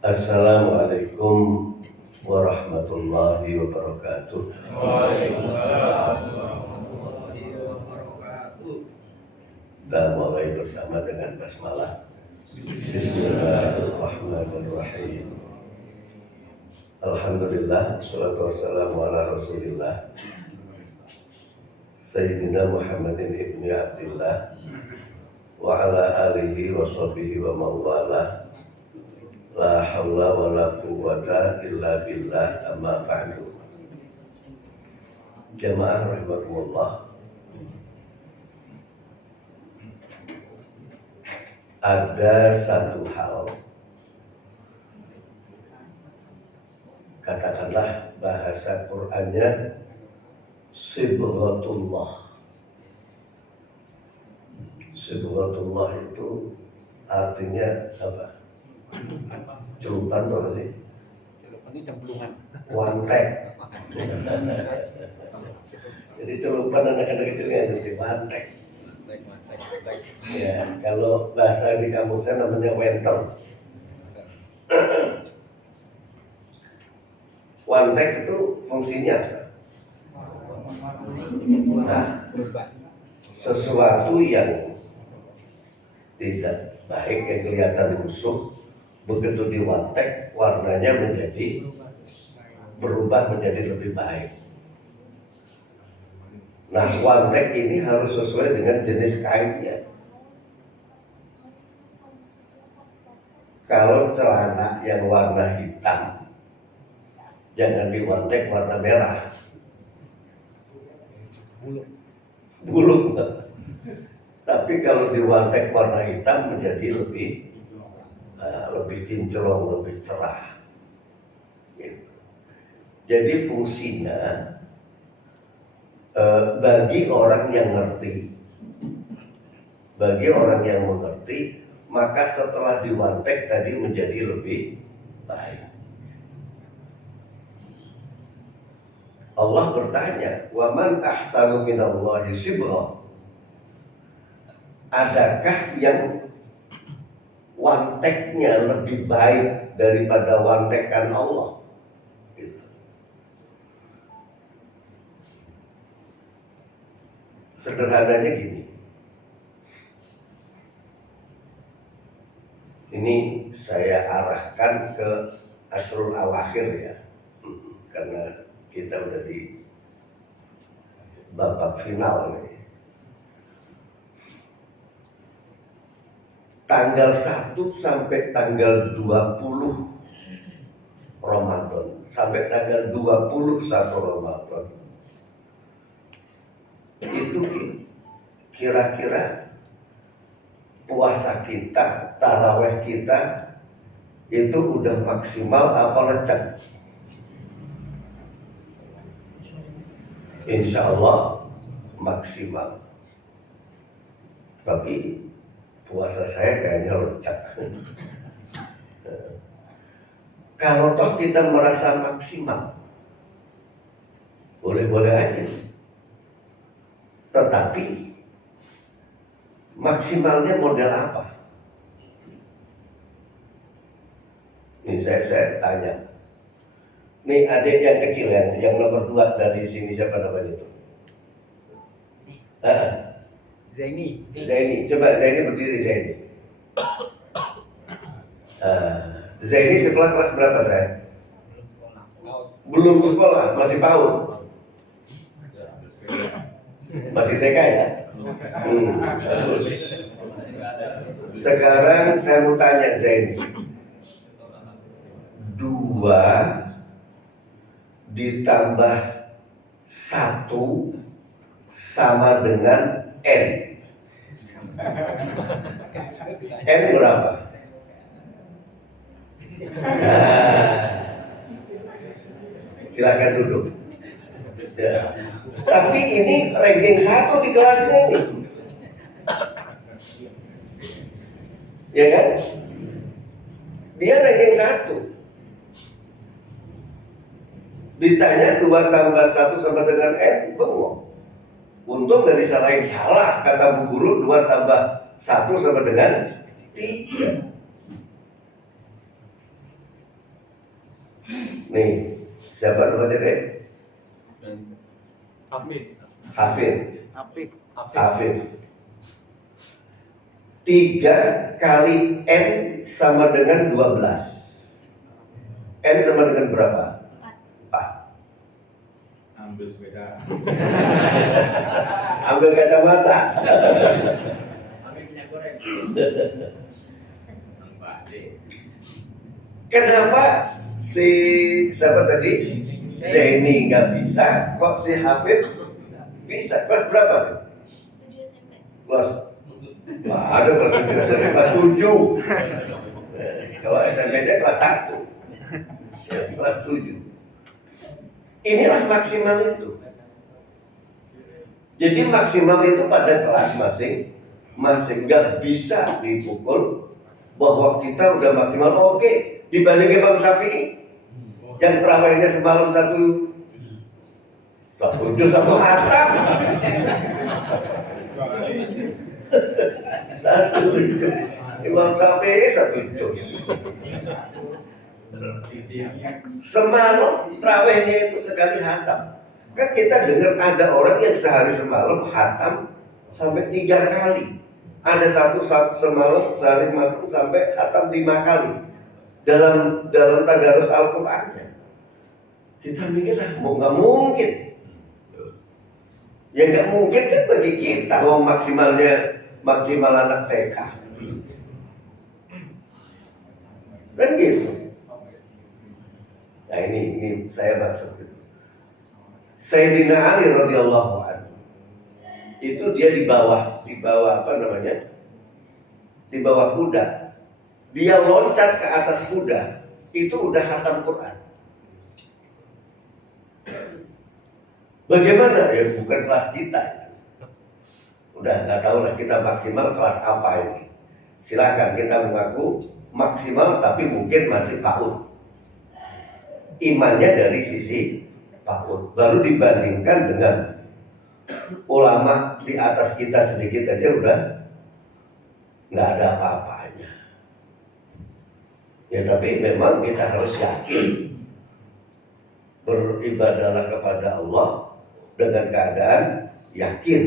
Assalamualaikum warahmatullahi wabarakatuh. Waalaikumsalam warahmatullahi wabarakatuh. Kita mulai bersama dengan basmalah. Bismillahirrahmanirrahim. Alhamdulillah, wassalatu wassalamu ala Rasulillah Sayyidina Muhammadin ibni Abdillah wa ala alihi wa sahbihi wa mawala. La hawla wa la quwwata illa billah, amma ba'du. Jamaah rahimakumullah. Ada satu hal, katakanlah bahasa Qur'annya sibghatullah. Sibghatullah itu artinya apa? Celupan apa sih? Celupan itu cemplungan. Wantek. Jadi celupan anak-anak kecilnya jadi wantek. Ya, kalau bahasa di kamusnya namanya wenter. Wantek itu fungsinya apa? Nah, sesuatu yang tidak baik yang kelihatan busuk, begitu diwantek warnanya menjadi berubah menjadi lebih baik. Nah, wantek ini harus sesuai dengan jenis kainnya. Kalau celana yang warna hitam, jangan diwantek warna merah. Buluk. Tapi kalau diwantek warna hitam menjadi lebih kinclong, lebih cerah. Gitu. Jadi fungsinya bagi orang yang ngerti, bagi orang yang mengerti, maka setelah diwantek tadi menjadi lebih baik. Allah bertanya, wa man ahsanu minallahi sibgha. Adakah yang wanteknya lebih baik daripada wantekan Allah? Gitu. Sederhananya gini. Ini saya arahkan ke Asrul Awakhir ya. Karena kita udah di babak final nih. Tanggal 1 sampai tanggal 20 Ramadan, sampai tanggal 21 Ramadan, itu kira-kira puasa kita, taraweh kita itu udah maksimal apa lecek? Insya Allah maksimal. Tapi puasa saya kayaknya lecek. Kalau toh kita merasa maksimal, boleh-boleh aja. Tetapi maksimalnya model apa? Ini saya tanya. Nih adik yang kecil yang nomor 2 dari sini, siapa namanya itu? Zaini. Coba Zaini berdiri, Zaini. Zaini sekolah kelas berapa saya? Belum sekolah, masih PAUD. Masih TK ya? Bagus. Sekarang saya mau tanya Zaini. 2 ditambah 1 sama dengan N. N berapa? Silakan duduk. Ya. Tapi ini ranking 1 di kelasnya ini. Ya kan? Dia ranking 1. Ditanya 2 tambah 1 sama dengan N, bengong. Untung gak disalahin salah, kata bu guru 2 tambah 1 sama dengan 3. Nih, siapa namanya deh? Hafid. Hafid. Hafid. Hafid. 3 kali N sama dengan 12. N sama dengan berapa? 4. Ambil sepeda. Ambil kacamata. Ambil minyak goreng. Kenapa si siapa tadi? Zaini nggak bisa, kok si Hafid bisa? Kelas berapa? 7 SMP. Kelas ada kelas 7. Kalau SMP-nya kelas 1. Kelas 7. Inilah maksimal itu. Jadi maksimal itu pada kelas masing-masing, nggak bisa dipukul bahwa kita udah maksimal. Oke, dibanding Imam Syafi'i yang terawihnya semalam satu juz satu hatam. Satu juz. Imam Syafi'i satu juz. Semalam terawihnya itu sekali hatam. Kan kita dengar ada orang yang sehari semalam hatam sampai 3 kali. Ada satu semalam sehari malam sampai hatam 5 kali dalam tadarus Al-Qur'annya. Kita mikir mau nggak mungkin. Ya nggak mungkin kan bagi kita. Maksimal anak TK. Kan gitu. Nah ini saya maksud itu. Sayyidina Ali radhiyallahu anhu itu dia di bawah apa namanya? Di bawah kuda. Dia loncat ke atas kuda, itu udah khatam Quran. Bagaimana? Ya bukan kelas kita. Udah nggak tahu lah kita maksimal kelas apa ini. Silakan kita mengaku maksimal tapi mungkin masih PAUD. Imannya dari sisi PAUD. Baru dibandingkan dengan ulama di atas kita sedikit aja udah nggak ada apa-apanya. Ya tapi memang kita harus yakin beribadahlah kepada Allah dengan keadaan yakin,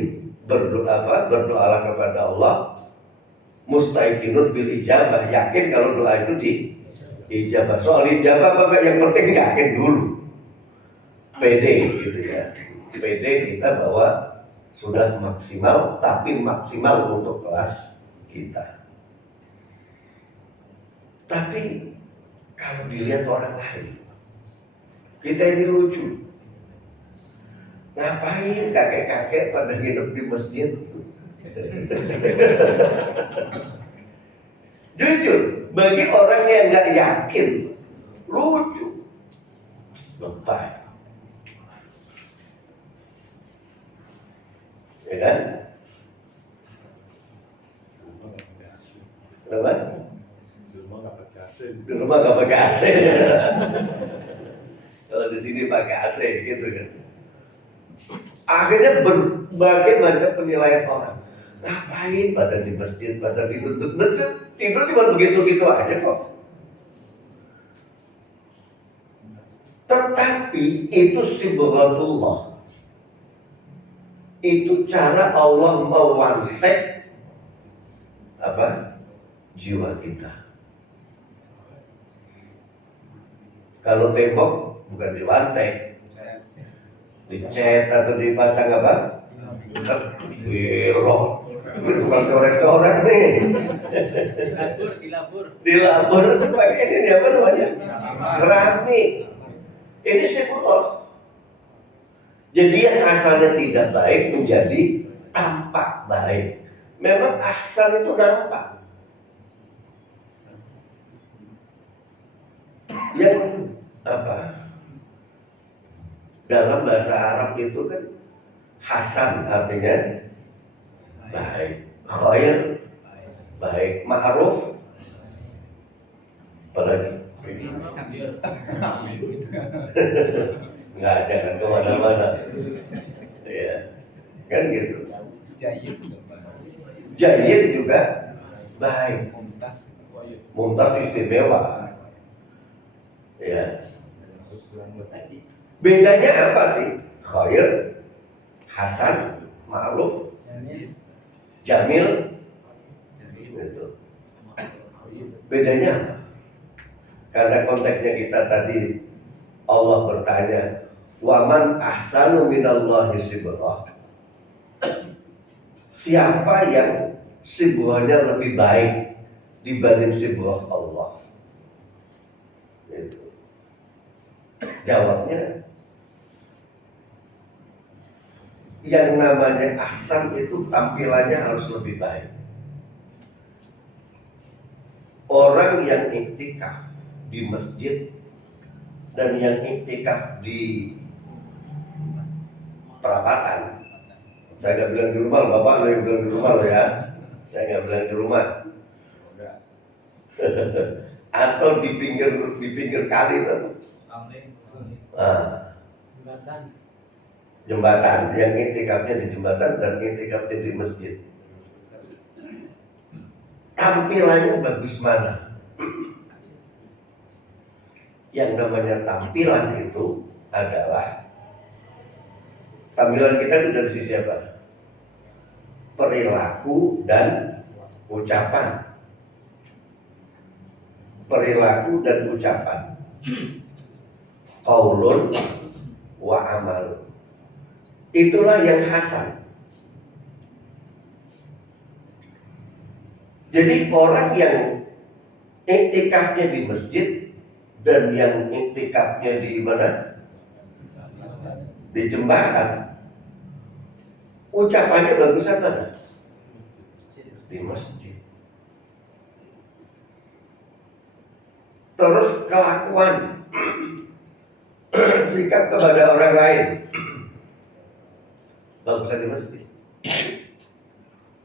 berdoalah kepada Allah mustaiqinut bil ijabah, yakin kalau doa itu diijabah. Soal ijabah apa yang penting yakin dulu. PD gitu ya. PD kita bahwa sudah maksimal, tapi maksimal untuk kelas kita. Tapi kalau dilihat orang lain, kita ini lucu. Ngapain kakek-kakek pada hidup di masjid? Jujur, bagi orang yang nggak yakin, lucu, lebay. Ya kan? Kenapa? Di rumah nggak pakai AC. Kalau di sini pakai AC gitu kan. Akhirnya berbagai macam penilaian orang. Ngapain pada di masjid, pada tidur cuma begitu-gitu aja kok. Tetapi itu sibghatullah. Itu cara Allah mewantek apa? Jiwa kita. Kalau tembok bukan diwantek, dicat atau dipasang apa? Belok. Ini bukan coret-coret nih. Dilabur itu pakai ini apa namanya? Keramik. Ini sibuk. Jadi yang asalnya tidak baik menjadi tampak baik. Memang asal itu nampak. Yang apa? Dalam bahasa Arab itu kan hasan artinya baik, khair baik, ma'ruf apalagi nggak ada kan kemana-mana ya kan gitu. Jayyid juga baik, mumtaz istimewa ya. Bedanya apa sih? Khair, hasan, ma'ruf, jamil, gitu. Bedanya apa? Karena konteksnya kita tadi Allah bertanya, "Waman ahsanu minallahi sibghah." Siapa yang sibghahnya lebih baik dibanding sibghah Allah? Gitu. Jawabnya, yang namanya ahsan itu tampilannya harus lebih baik. Orang yang iktikaf di masjid dan yang iktikaf di perapatan, saya nggak bilang di rumah, bapak lo yang bilang di rumah lo ya, saya nggak bilang di rumah, atau di pinggir kali itu, jembatan, yang iktikafnya di jembatan dan iktikafnya di masjid, tampilannya bagus mana? Yang namanya tampilan itu adalah tampilan kita itu dari sisi apa? Perilaku dan ucapan. Perilaku dan ucapan. Qaulun wa amal. Itulah yang hasan. Jadi orang yang iktikafnya di masjid dan yang iktikafnya di mana? Di jembatan. Ucapannya bagusan mana? Di masjid. Terus kelakuan, sikap kepada orang lain, bagusan di masjid.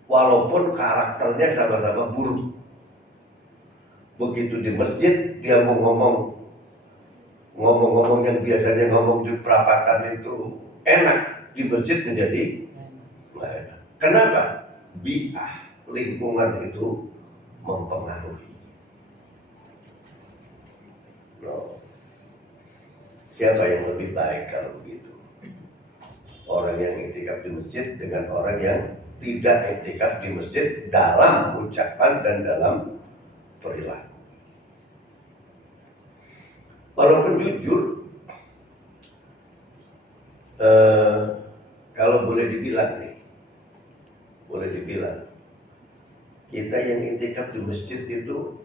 Walaupun karakternya sama-sama buruk. Begitu di masjid dia mau ngomong yang biasanya ngomong di perapatan itu enak, di masjid menjadi enak. Kenapa? Bi'ah, lingkungan itu mempengaruhi. Siapa yang lebih baik kalau begitu? Orang yang iktikaf di masjid dengan orang yang tidak iktikaf di masjid dalam ucapan dan dalam perilaku. Walaupun jujur, kalau boleh dibilang nih, kita yang iktikaf di masjid itu,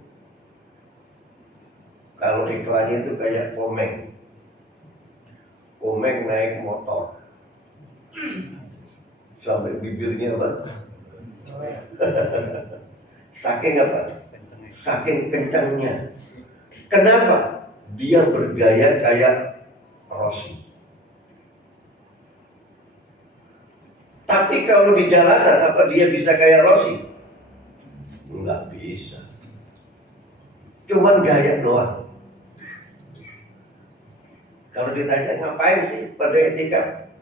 kalau iklannya itu kayak komeng naik motor, sampai bibirnya apa? Saking apa? Saking kencangnya. Kenapa? Dia bergaya kayak Rossi. Tapi kalau di jalanan, apa dia bisa kayak Rossi? Enggak bisa. Cuman gaya doang. Kalau ditanya ngapain sih pada etika?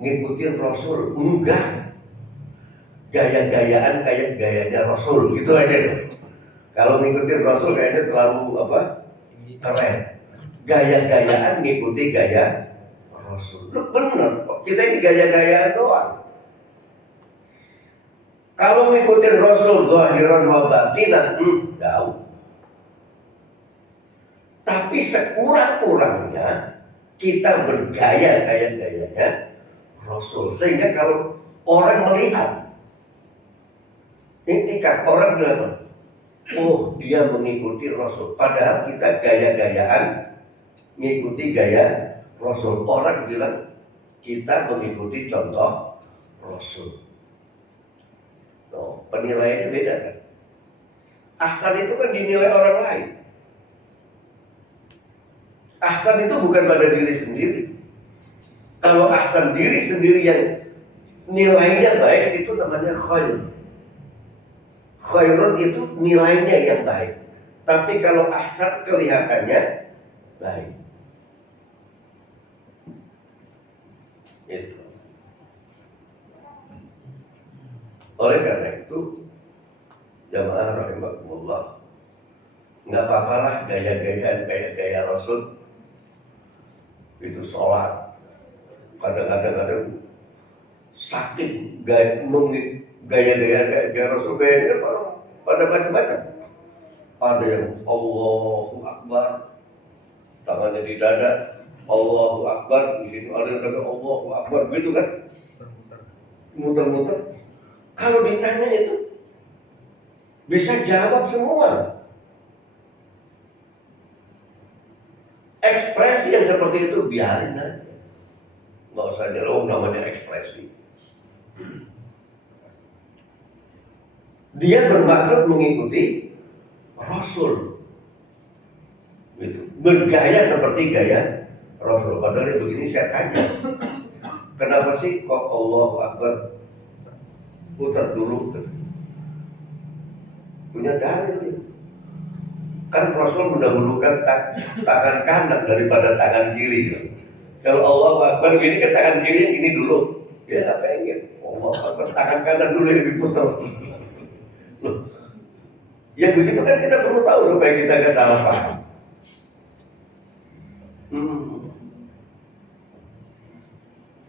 Ngikutin Rasul? Enggak. Gaya-gayaan kayak gayanya Rasul, gitu aja deh. Kalau ngikutin Rasul kayaknya terlalu apa? Keren. Gaya-gayaan ngikuti gaya Rasul. Bener kok, kita ini gaya-gayaan doang. Kalau ngikutin Rasul zahiran wa batinan, jauh. Tapi sekurang-kurangnya kita bergaya kayak gayanya Rasul. Sehingga kalau orang melihat iktikaf, orang bilang, oh dia mengikuti Rasul. Padahal kita gaya-gayaan mengikuti gaya Rasul. Orang bilang kita mengikuti contoh Rasul. Penilaiannya beda kan. Ahsan itu kan dinilai orang lain. Ahsan itu bukan pada diri sendiri. Kalau ahsan diri sendiri yang nilainya baik, itu namanya khair. Khairun itu nilainya yang baik. Tapi kalau ahsan kelihatannya baik. Itu. Oleh karena itu, jamaah rahimakumullah, nggak apa-apalah gaya-gayaan kayak gaya Rasul. itu sholat, kadang-kadang sakit, gaya-gaya kayak Rasul, gayanya kan orang pada macam-macam. Ada yang Allahu Akbar, tangannya di dada, Allahu Akbar, di sini ada yang sampai Allahu Akbar, gitu kan, muter-muter. Kalau ditanya itu bisa jawab semua. Ekspresi yang seperti itu biarin aja, nggak usah jauh, namanya ekspresi. Dia bermaksud mengikuti Rasul, gitu. Bergaya seperti gaya Rasul. Padahal begini saya tanya, kenapa sih kok Allahu Akbar putar dulu? Punya dalil ya. Kan Rasul mendahulukan tangan kanan daripada tangan kiri. Kalau Allahu Akbar gini ke tangan kiri yang gini dulu, dia nggak pengen. Allahu Akbar tangan kanan dulu yang diputar. Loh, ya begitu kan kita perlu tahu supaya kita nggak salah paham.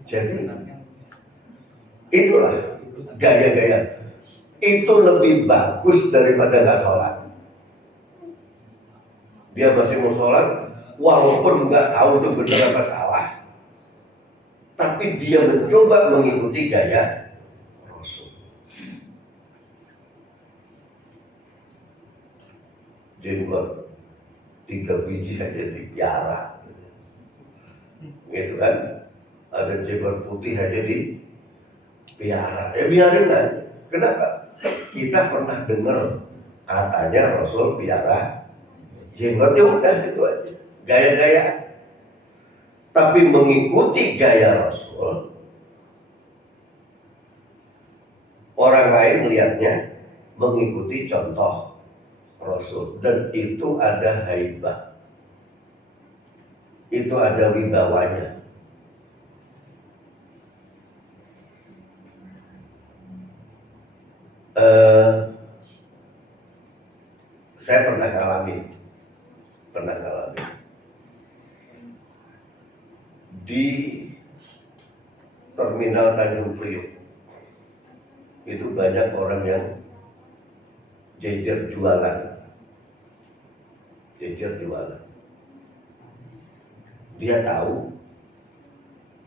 Jadi itulah gaya-gaya. Itu lebih bagus daripada nggak sholat. Dia masih mau sholat, walaupun nggak tahu itu benar apa salah, tapi dia mencoba mengikuti gaya Rasul. Jenggot 3 biji aja dipiara, gitu kan? Ada jenggot putih aja dipiara, ya biarin aja. Kenapa? Kita pernah dengar katanya Rasul piara jenggot, ya udah itu aja, gaya-gaya. Tapi mengikuti gaya Rasul, orang lain melihatnya mengikuti contoh Rasul, dan itu ada haibah, itu ada wibawanya. Saya pernah ngalamin di terminal Tanjung Priok. Itu banyak orang yang jejer jualan. Dia tahu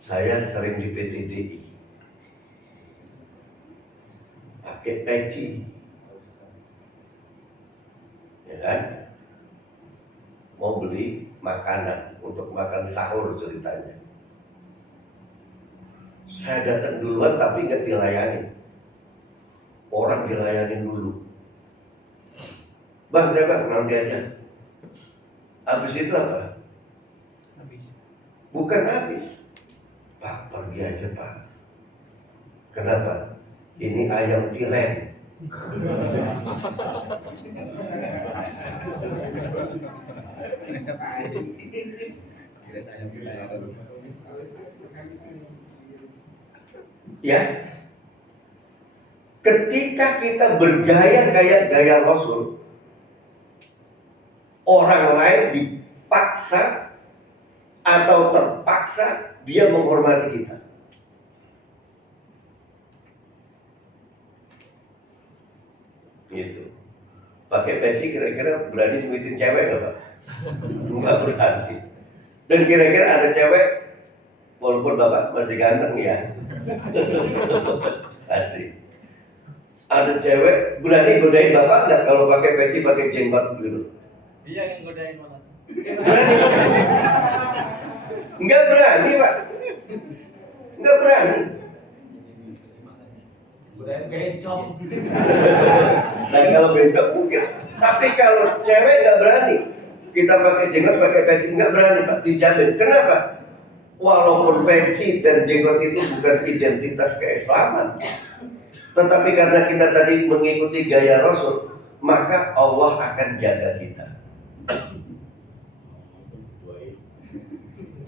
saya sering di PTDI, pakai peci, ya kan? Mau beli makanan untuk makan sahur ceritanya. Saya datang duluan tapi nggak dilayani. Orang dilayanin dulu. Bang, nanti aja. Habis itu apa? Bukan habis. Pak, pergi aja Pak. Kenapa? Ini ayam tiren. Ya, ketika kita bergaya gaya Rasul, orang lain dipaksa atau terpaksa dia menghormati kita. Gitu. Pakai peci kira-kira berani nyuitin cewek nggak Pak? Nggak berani. Dan kira-kira ada cewek, walaupun Bapak masih ganteng ya, asik. Ada cewek berani godain Bapak nggak kalau pakai peci, pakai jenggot gitu? Dia yang godain malah. Berani? Nggak berani Pak. Nggak berani. Godain bencong. Nah kalau bencong mungkin, tapi kalau cewek nggak berani. Kita pakai jenggot, pakai peci nggak berani Pak, dijamin. Kenapa? Walaupun peci dan jenggot itu bukan identitas keislaman, tetapi karena kita tadi mengikuti gaya Rasul, maka Allah akan jaga kita.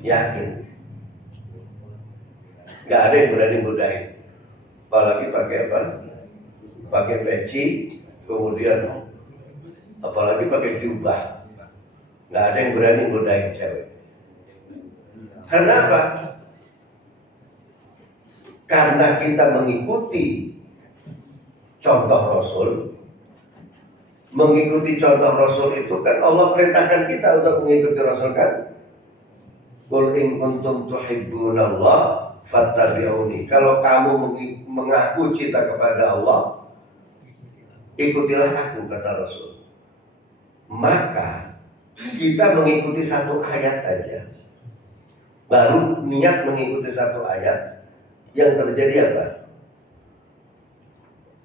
Yakin. Gak ada yang berani godain. Apalagi pakai apa? Pakai peci, kemudian apalagi pakai jubah. Gak ada yang berani godain cewek. Karena apa? Karena kita mengikuti contoh Rasul. Mengikuti contoh Rasul itu kan Allah perintahkan kita untuk mengikuti Rasul kan. Qul in kuntum tuhibbunallah fattabi'uni. Kalau kamu mengaku cinta kepada Allah, ikutilah aku, kata Rasul. Maka kita mengikuti satu ayat aja, baru niat mengikuti satu ayat, yang terjadi apa?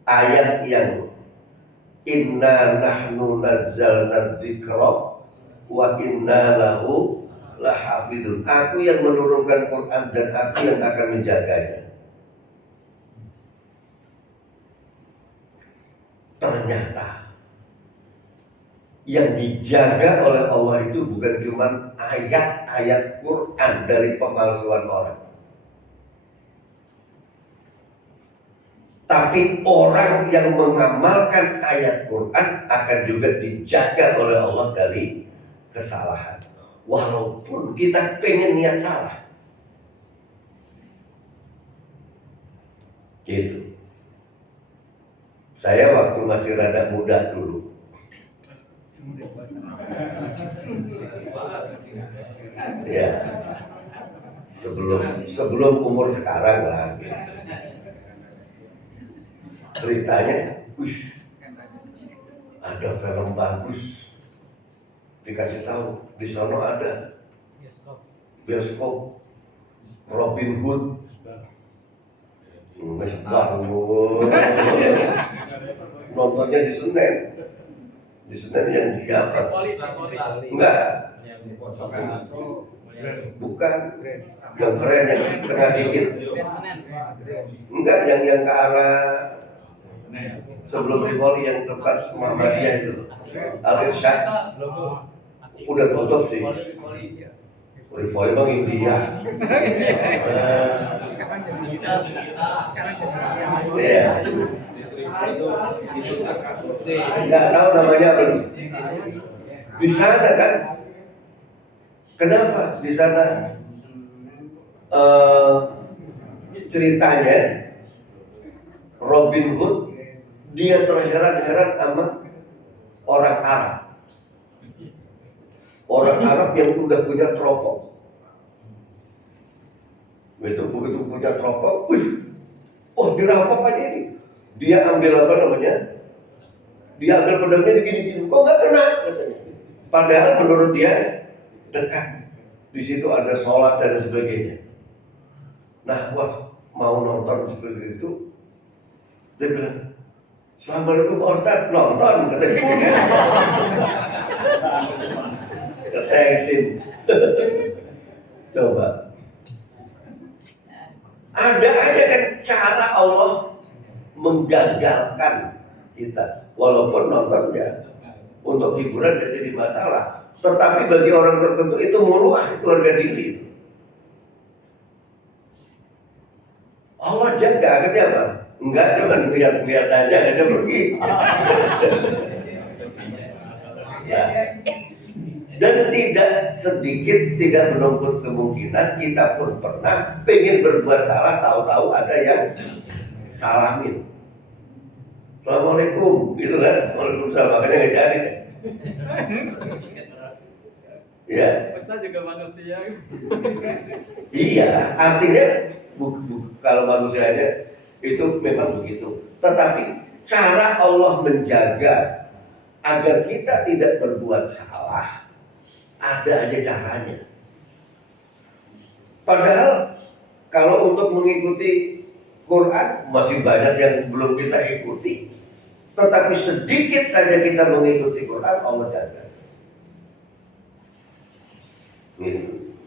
Ayat yang inna nahnu nazzalna dzikra wa inna lahu lahafidun. Aku yang menurunkan Quran dan aku yang akan menjaganya. Ternyata yang dijaga oleh Allah itu bukan cuma ayat-ayat Quran dari pemalsuan orang, tapi orang yang mengamalkan ayat Quran akan juga dijaga oleh Allah dari kesalahan. Walaupun kita pengen niat salah. Gitu. Saya waktu masih rada muda dulu, ya, sebelum umur sekarang lah. Ceritanya, ada film bagus, dikasih tahu di sana ada bioskop Robin Hood. Nontonnya di Senen yang di apa? Enggak, bukan yang keren yang tengah dikit. Enggak, yang ke arah sebelum Tripoli yang tempat Muhammadiyah itu, Al-Irsyad. Udah tutup sih. Tripoli bang India. Iya. Nggak tahu namanya apa. Di sana kan, kenapa di sana ceritanya Robin Hood dia terheran-heran sama orang Arab. Orang Arab yang udah punya teropong. Begitu punya teropong, oh dirampok aja ini. Dia ambil apa namanya? Dia ambil pedangnya gini-gini. Kok nggak kena? Katanya. Padahal menurut dia dekat. Di situ ada sholat dan sebagainya. Nah, pas mau nonton seperti itu, dia bilang, "Assalamualaikum Pak Ustadz, nonton," katanya. Keteksin. Coba. Ada aja kan cara Allah menggagalkan kita. Walaupun nontonnya untuk hiburan jadi masalah, tetapi bagi orang tertentu itu muruah, itu harga diri. Allah jaga, akhirnya apa? Enggak cuma lihat aja, akhirnya pergi. Ya. Dan tidak sedikit, tidak menumput kemungkinan kita pun pernah pengen berbuat salah, tahu-tahu ada yang salamin. Assalamualaikum, gitu kan? Waalaikumsalam, makanya nggak jadi. Ya. Ustaz juga manusia. Iya, artinya kalau manusianya itu memang begitu. Tetapi cara Allah menjaga agar kita tidak berbuat salah, ada aja caranya. Padahal kalau untuk mengikuti Quran masih banyak yang belum kita ikuti, tetapi sedikit saja kita mengikuti Quran, Allah jaga. Gitu.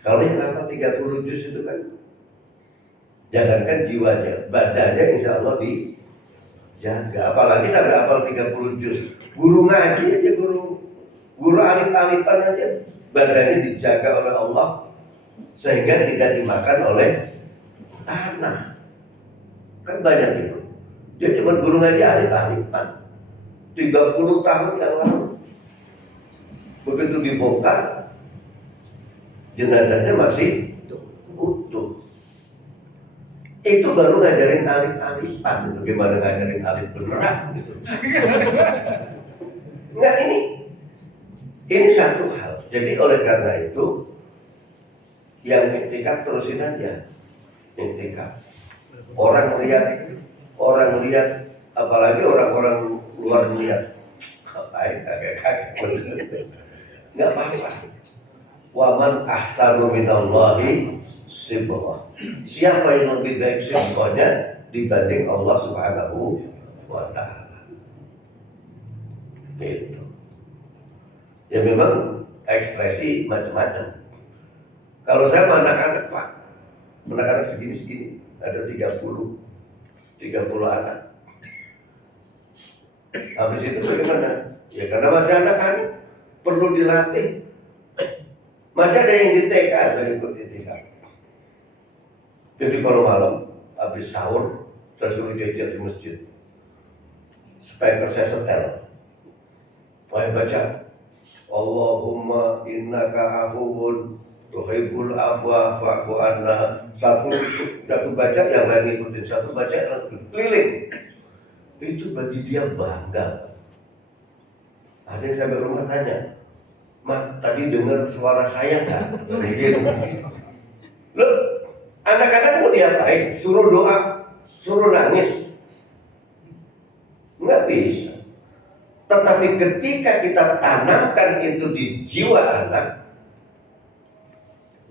Kalau yang apa 30 juz itu kan, jangankan jiwanya, badannya insya Allah dijaga. Apalagi sampai hafal 30 juz. Guru ngaji aja, guru alif-alifan aja, badannya dijaga oleh Allah sehingga tidak dimakan oleh tanah. Kan banyak itu. Dia cuma guru ngaji alif-alifan 30 tahun yang lalu. Begitu dibongkar, jenazahnya masih utuh. Itu baru ngajarin alif-alifan itu, gimana ngajarin alif beneran gitu. Enggak, ini satu hal. Jadi oleh karena itu yang iktikaf terusin aja. Iktikaf. Orang lihat apalagi orang-orang luar lihat. Ngapain kakek-kakek. Enggak apa-apa. Waman ahsanu minallahi sibghah. Siapa yang lebih baik sibghahnya dibanding Allah Subhanahu wa ta'ala. Gitu. Ya memang ekspresi macam-macam. Kalau saya sama anak-anak Pak, anak-anak segini-segini, ada 30 anak. Habis itu bagaimana? Ya karena masih anak-anak, perlu dilatih. Masih ada yang di TK, saya ikut di TK. Jadi kalau malam habis sahur, saya suruh jajar di masjid. Speaker saya setel. Saya baca, Allahumma innaka afuwun tuhibbul afwa fa'fu anna. Satu baca, yang lain ikutin. Satu baca, keliling. Itu bagi dia bangga. Ada yang sampai rumah tanya, Mas, tadi dengar suara saya nggak? Gitu. Loh, anak-anak mau diapain? Suruh doa, suruh nangis? Nggak bisa. Tetapi ketika kita tanamkan itu di jiwa anak,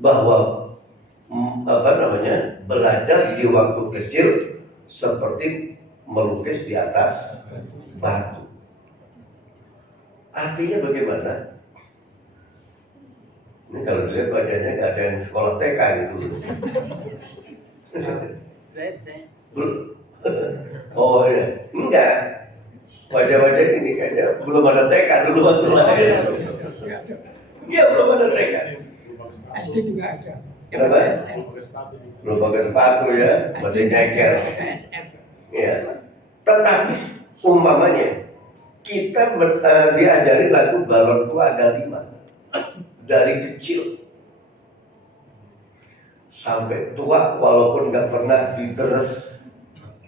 bahwa belajar di waktu kecil seperti melukis di atas batu. Artinya bagaimana? Ini kalau dilihat wajahnya nggak ada yang sekolah TK gitu. Saya. Oh iya, enggak. Wajah-wajah ini kayaknya belum ada TK dulu waktu lahir. Iya, belum ada TK. SD juga ada. Kenapa? Belum pakai sepatu ya, masih nyeker. PSM. Ya. Tetapi umpamanya kita diajari lagu balon tua ada 5 dari kecil sampai tua, walaupun nggak pernah diteres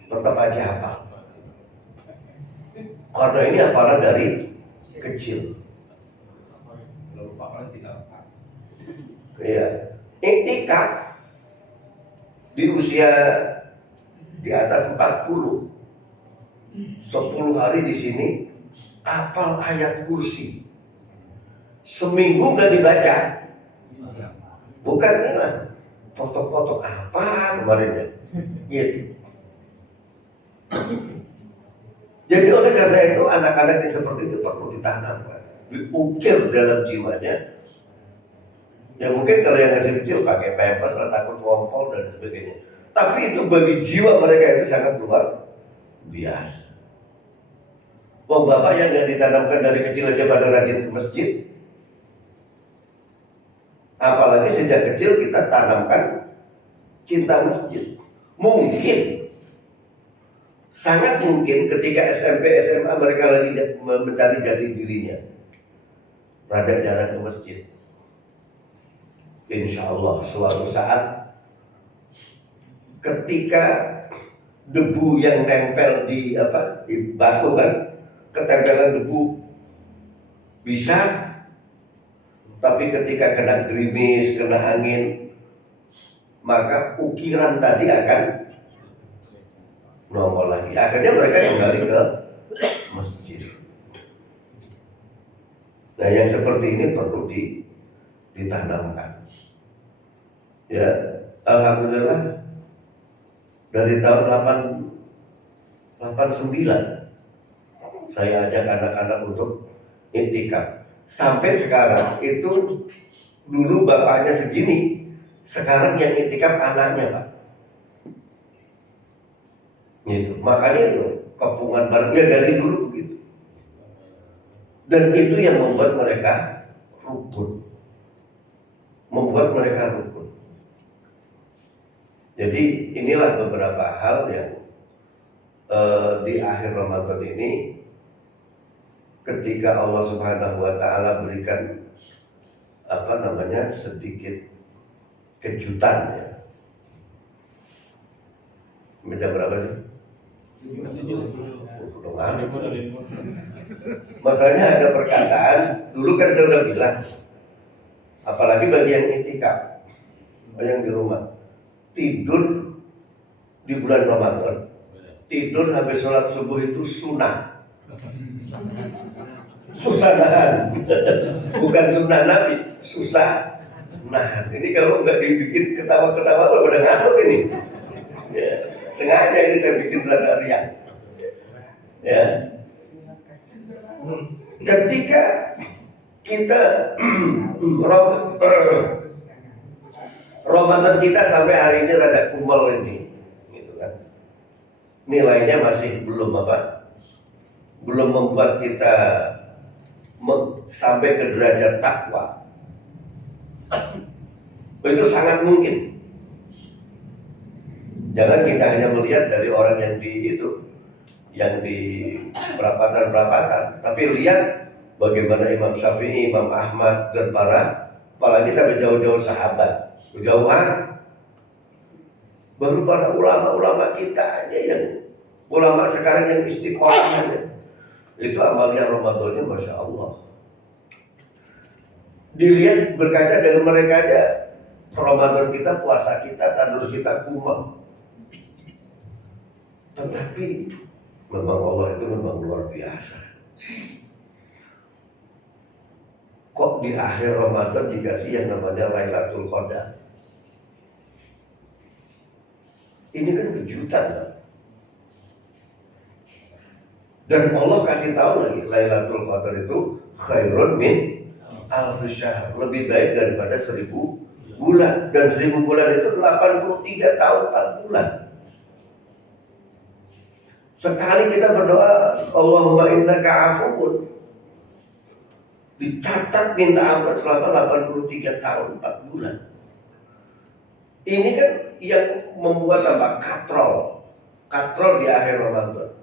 tetap aja hafal. Karena ini hafalan dari kecil. Iya. Iktikaf di usia di atas 40, 10 hari di sini hafal ayat kursi. Seminggu nggak dibaca. Bukan hilang. Foto-foto apa kemarinnya? Gitu. Jadi oleh karena itu anak-anak yang seperti itu perlu ditanamkan, diukir dalam jiwanya. Ya mungkin kalau yang masih kecil pakai pampers lah, takut ngompol dan sebagainya. Tapi itu bagi jiwa mereka itu sangat luar biasa. Wong bapak yang nggak ditanamkan dari kecil aja pada rajin ke masjid, apalagi sejak kecil kita tanamkan cinta masjid. Mungkin, sangat mungkin ketika SMP, SMA mereka lagi mencari jati dirinya, rada jarang ke masjid. Insya Allah suatu saat ketika debu yang nempel di batu kan, ketempelan debu bisa, tapi ketika kena gerimis, kena angin, maka ukiran tadi akan nongol lagi. Akhirnya mereka kembali ke masjid. Nah, yang seperti ini perlu ditanamkan. Ya, alhamdulillah dari tahun 89 saya ajak anak-anak untuk iktikaf. Sampai sekarang itu dulu bapaknya segini, sekarang yang iktikaf anaknya, Pak. Gitu. Makanya itu kepungan barunya dari dulu begitu. Dan itu yang membuat mereka rukun. Jadi inilah beberapa hal yang di akhir Ramadan ini, ketika Allah Subhanahu wa Ta'ala berikan sedikit kejutan ya. Baca berapa sih? Masalahnya ada perkataan, dulu kan saya udah bilang, apalagi bagi yang itikaf, yang di rumah, tidur di bulan Ramadan, tidur habis sholat subuh itu sunnah. Susah nahan, bukan sunnah Nabi, susah nahan. Ini kalau nggak dibikin ketawa-ketawa, udah ngantuk ini. Ya, sengaja ini saya bikin rada riak. Ya, ketika kita Ramadan kita sampai hari ini rada kumpul ini, gitu kan? Nilainya masih belum membuat kita sampai ke derajat takwa. Itu sangat mungkin. Jangan kita hanya melihat dari orang yang di perapatan, tapi lihat bagaimana Imam Syafi'i, Imam Ahmad dan apalagi sampai jauh-jauh sahabat, jauhan. Baru para ulama-ulama kita aja yang ulama sekarang yang istiqomah aja. Itu amalnya Ramadannya Masya Allah. Dilihat berkaca dari mereka aja, Ramadan kita, puasa kita, tadur kita kumat. Tetapi memang Allah itu memang luar biasa. Kok di akhir Ramadan dikasih yang namanya Lailatul Qadar? Ini kan kejutan kan? Dan Allah kasih tahu lagi, Lailatul Qadar itu khairun min alfi syahr, lebih baik daripada 1000 bulan. Dan 1000 bulan itu 83 tahun 4 bulan. Sekali kita berdoa, Allahumma innaka afuwun, dicatat minta ampun selama 83 tahun 4 bulan. Ini kan yang membuat katrol di akhir Ramadan,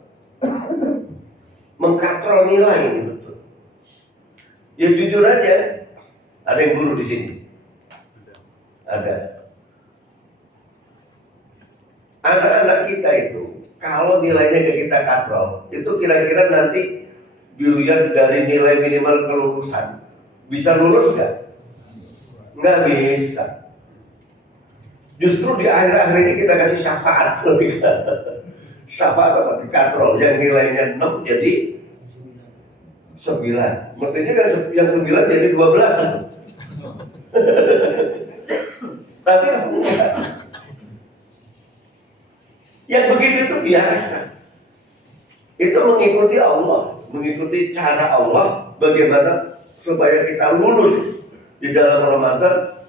mengkatrol nilai ini betul. Ya jujur aja, ada yang guru di sini, ada anak-anak kita itu. Kalau nilainya ke kita katrol, itu kira-kira nanti dilihat dari nilai minimal kelulusan, bisa lulus nggak? Nggak bisa. Justru di akhir-akhir ini kita kasih syafaat, syafaat apa? Di katrol yang nilainya 6 jadi 9. Mestinya kan yang 9 jadi 12. Tapi enggak. Yang begitu itu biasa. Itu mengikuti Allah, mengikuti cara Allah bagaimana supaya kita lulus di dalam Ramadan.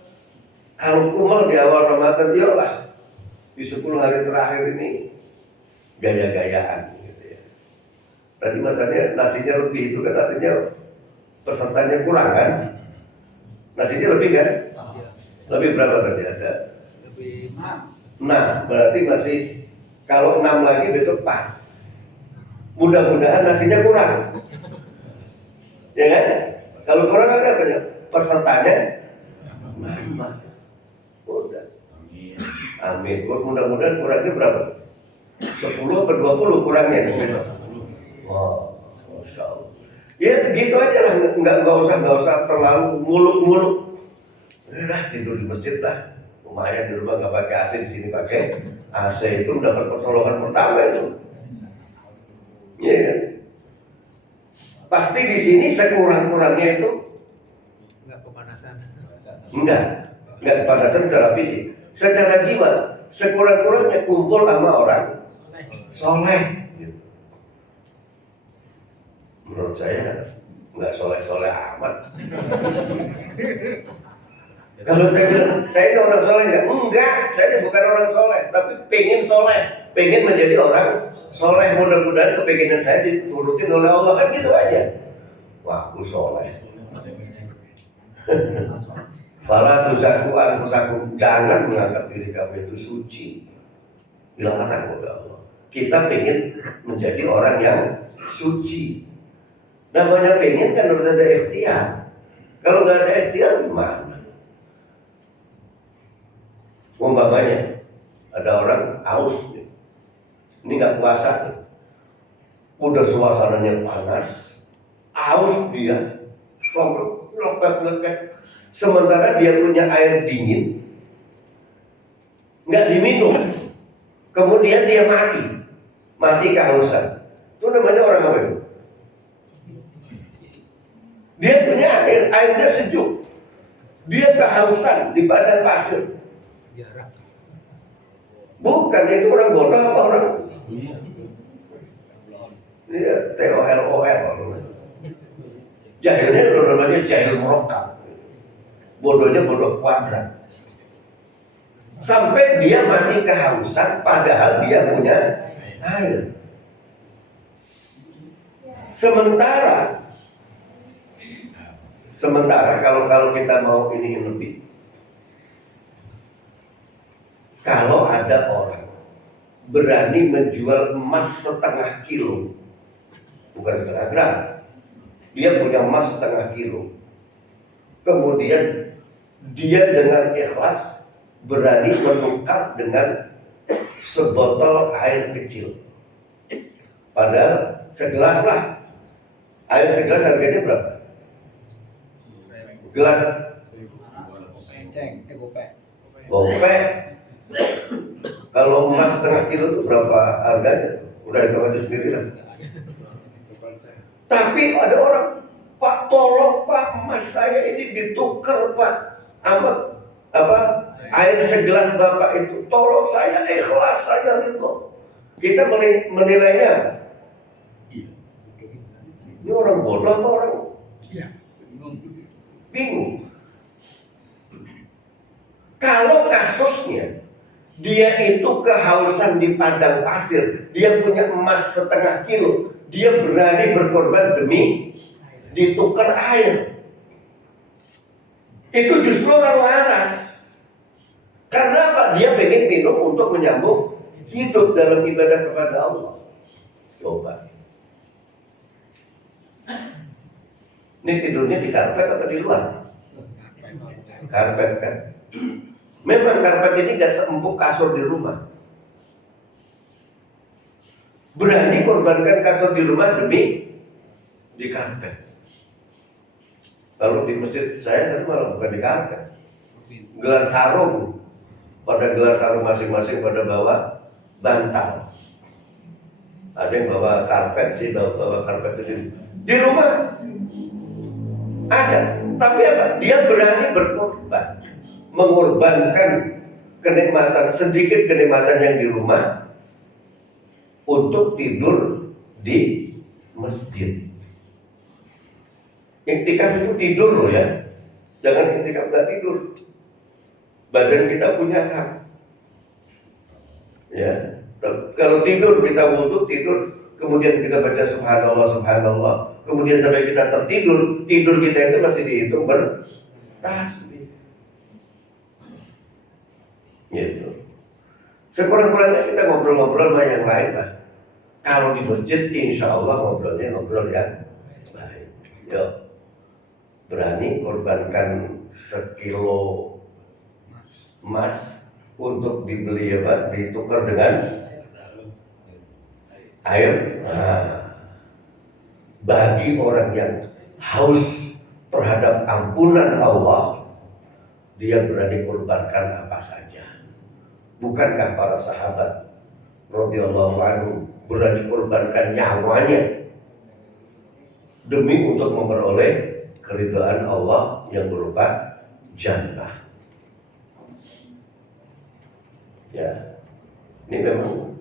Kalau kumal di awal Ramadan, dialah di 10 hari terakhir ini gaya-gayaan gitu ya. Tadi masanya nasinya lebih, itu kan artinya pesertanya kurang kan? Nasinya lebih kan? Lebih berapa tadi ada? Lebih 6. Nah, berarti masih, kalau 6 lagi besok pas. Mudah-mudahan nasinya kurang. Ya kan? Kalau kurang ada apa ya? Pesertanya nambah. Udah. Amin. Mudah-mudahan kurangnya berapa? 10 atau 20 kurangnya besok. Oh, Masya Allah. Ya begitu aja lah, nggak usah terlalu muluk-muluk. Udah tidur di masjid lah. Lumayan di rumah nggak pakai AC, di sini pakai AC, itu mendapat pertolongan pertama itu. Iya kan? Pasti di sini sekurang-kurangnya itu Enggak kepanasan. Enggak kepanasan secara fisik, secara jiwa sekurang-kurangnya kumpul sama orang soleh. Gitu. Menurut saya nggak soleh-soleh amat. Kalau saya bilang, saya ini orang soleh enggak, saya ini bukan orang soleh, tapi pengen soleh, pengen menjadi orang soleh. Mudah-mudahan kepinginan saya diturutin oleh Allah, kan gitu aja. Wah, aku soleh. Fala tuzaku anfusakum, jangan menganggap diri kamu itu suci. Dilarang oleh Allah. Kita pengen menjadi orang yang suci. Namanya pengen kan harus ada ikhtiar. Kalau nggak ada ikhtiar, gimana? Umpamanya ada orang haus nih. Ini nggak puasa nih. Udah suasananya panas, haus dia, sampai lepek-lepek. Sementara dia punya air dingin, nggak diminum, kemudian dia mati kehausan. Itu namanya orang apa itu? Dia punya airnya sejuk, dia kehausan di padang pasir. Jarak. Bukan, itu orang bodoh apa orang? Iya, TOLOL. Jahilnya itu namanya jahil merokat. Bodohnya bodoh kuadrat. Sampai dia mati kehausan padahal dia punya air. Sementara kalau kita mau ini lebih, kalau ada orang berani menjual emas setengah kilo, bukan setengah gram, dia punya emas setengah kilo, kemudian dia dengan ikhlas berani menukar dengan sebotol air kecil, padahal segelas lah, air segelas harganya berapa? Gelas gope. Kalau emas setengah kilo itu berapa harganya? Udah itu aja sendiri lah. Tapi ada orang, Pak tolong Pak, emas saya ini ditukar Pak, apa air segelas Bapak itu, tolong saya ikhlas saya itu. Kita menilainya, ini orang bodoh apa orang? Bingung. Kalau kasusnya dia itu kehausan di padang pasir, dia punya emas setengah kilo, dia berani berkorban demi ditukar air. Itu justru orang waras. Karena apa? Dia pengen minum untuk menyambung hidup dalam ibadah kepada Allah. Coba. Ini tidurnya di karpet atau di luar? Karpet kan. Memang karpet ini gak seempuk kasur di rumah. Berani korbankan kasur di rumah demi di karpet. Kalau di masjid saya malah bukan di karpet, gelar sarung. Pada gelar sarung masing-masing pada bawa bantal. Ada yang bawa karpet sih, bawa karpet sendiri. Di rumah ada, tapi apa? Dia berani berkorban, mengorbankan kenikmatan, sedikit kenikmatan yang di rumah untuk tidur di masjid. Iktikaf itu tidur loh ya, jangan iktikaf nggak tidur. Badan kita punya hak. Ya, kalau tidur kita wudhu tidur, kemudian kita baca subhanallah subhanallah, kemudian sampai kita tertidur, tidur kita itu masih dihitung bertasbih. Gitu. Sekurang-kurangnya kita ngobrol-ngobrol sama yang lain lah. Kalau di masjid, insya Allah ngobrolnya ngobrol yang baik. Yuk, berani korbankan sekilo emas untuk dibeli apa? Ditukar dengan air. Nah, bagi orang yang haus terhadap ampunan Allah, dia berani korbankan apa saja. Bukankah para sahabat radhiyallahu anhu berani korbankan nyawanya demi untuk memperoleh keridhaan Allah yang berupa jannah? Ya, ini memang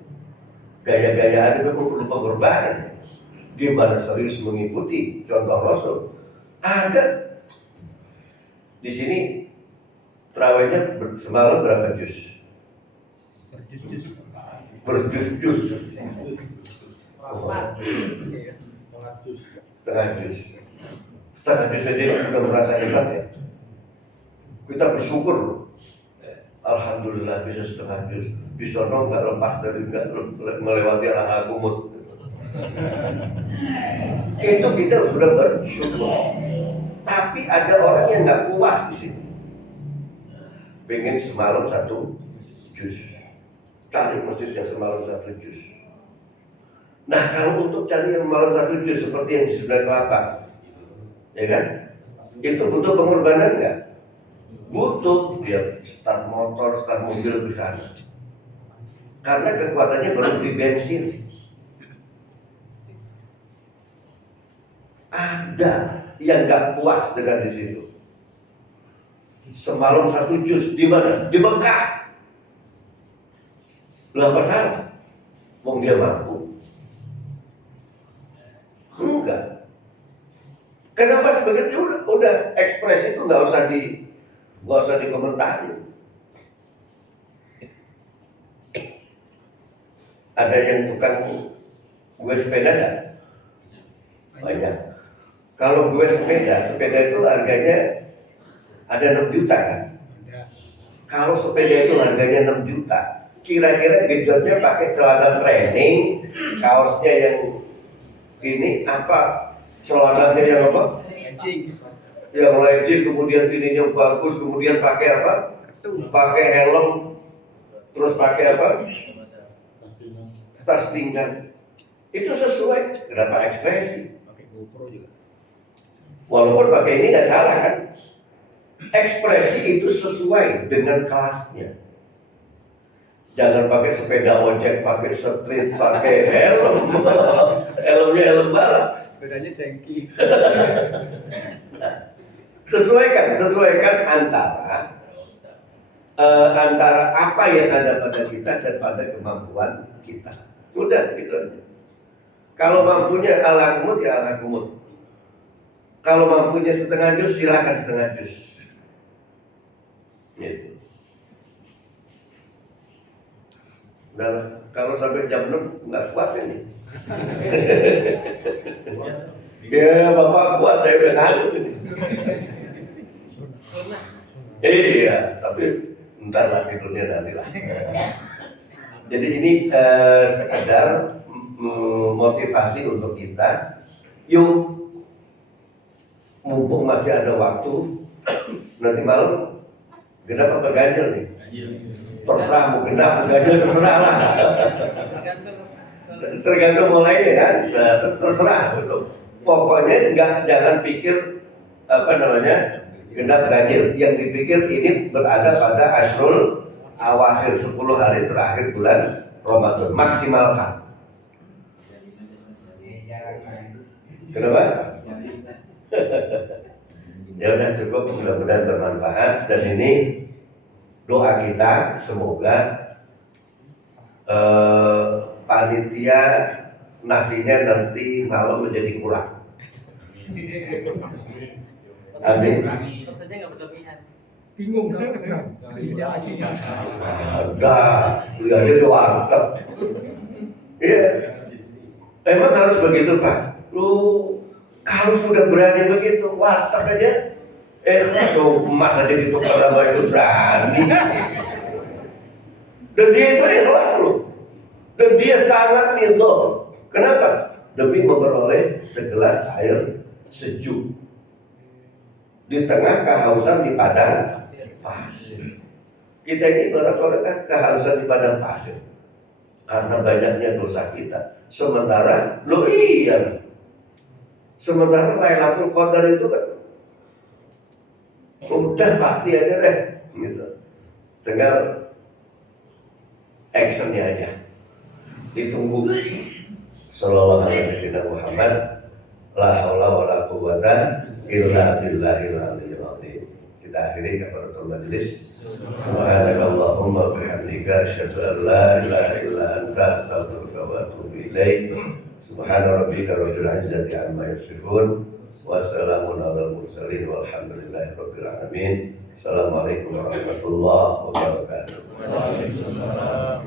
gaya-gayaan memang perlu pengorbanan. Gimana serius mengikuti contoh Rasul? Ada di sini terawihnya semalam berapa juz? Berjus-jus. Setengah juz. Setengah juz saja sudah merasa hebat ya. Kita bersyukur. Alhamdulillah bisa setengah juz. Bisa nggak lepas dari nggak melewati al-kumut. Itu kita sudah bersyukur. Tapi ada orang yang nggak puas di sini. Pengen semalam 1 juz. Cari masjid yang semalam 1 juz. Nah kalau untuk cari yang semalam 1 juz seperti yang di Sunda Kelapa, ya kan? Itu butuh pengorbanan nggak? Butuh. Dia start motor, start mobil ke sana. Karena kekuatannya baru di bensin. Ada yang nggak puas dengan di situ. Semalam 1 juz di mana? Di Mekah. Lu apa salah? Wong dia mampu. Enggak. Kenapa sebegitu? Udah ekspresi itu nggak usah dikomentari. Ada yang tukang gue sepeda nggak? Banyak. Kalau gue sepeda itu harganya ada 6 juta kan? Kalau sepeda itu harganya 6 juta, kira-kira gejotnya pakai celana training, kaosnya yang ini apa? Celananya yang apa? Yang legging, kemudian ininya bagus, kemudian pakai apa? Pakai helm, terus pakai apa? Tas pinggang. Itu sesuai. Kenapa ekspresi? Pakai GoPro juga. Walaupun pakai ini nggak salah kan? Ekspresi itu sesuai dengan kelasnya. Jangan pakai sepeda ojek, pakai street, pakai helm. Helmnya helm balap. Bedanya cengki. Sesuaikan antara apa yang ada pada kita dan pada kemampuan kita. Udah gitu aja. Kalau mampunya ala kumut ya ala kumut. Kalau mampunya setengah juz silakan setengah juz. Gitu. Nah, kalau sampai jam 6 nggak kuat ini. Ya bapak kuat, saya udah ngantuk ini. Iya, tapi entar lah tidurnya nanti lah. Jadi ini sekedar motivasi untuk kita. Yuk, mumpung masih ada waktu, nanti malam genap apa ganjil nih? Terserah mau genap, ganjil terserah lah. Tergantung mulainya kan, nah, terserah betul. Pokoknya jangan pikir apa namanya genap ganjil. Yang dipikir ini berada pada asrul awakhir 10 hari terakhir bulan Ramadan, maksimalkan. Kenapa? Ya udah cukup, mudah-mudahan bermanfaat. Dan ini doa kita semoga panitia nasinya nanti malam menjadi kurang. Amin. Pesannya nggak berlebihan. Bingung kan? Iya akhirnya. Ada, lihat di warteg. Iya. Emang harus begitu Pak. Lu kalau sudah berani begitu, warteg aja. Emas aja ditukar sama itu berani. Dan dia itu ikhlas loh. Dan dia sangat ridho. Kenapa? Demi memperoleh segelas air sejuk di tengah kehausan di padang pasir. Kita ini orang-orang kan kehausan di padang pasir karena banyaknya dosa kita. Sementara sementara Lailatul Qadar itu kan udah pasti aja deh gitu. Tinggal actionnya aja ditunggu. Sallallahu alaihi Muhammad, la haula wala quwwata illa billahil aliyyil azim. Kita akhiri kafaratul majlis. Subhanakallahumma wa bihamdika asyhadu an la ilaha illa anta astaghfiruka wa atubu ilaik. Subhana rabbika rabbil izzati amma yasifun wa salamun alal mursalin walhamdulillahi rabbil alamin. Assalamualaikum warahmatullahi wabarakatuh. Waalaikumsalam.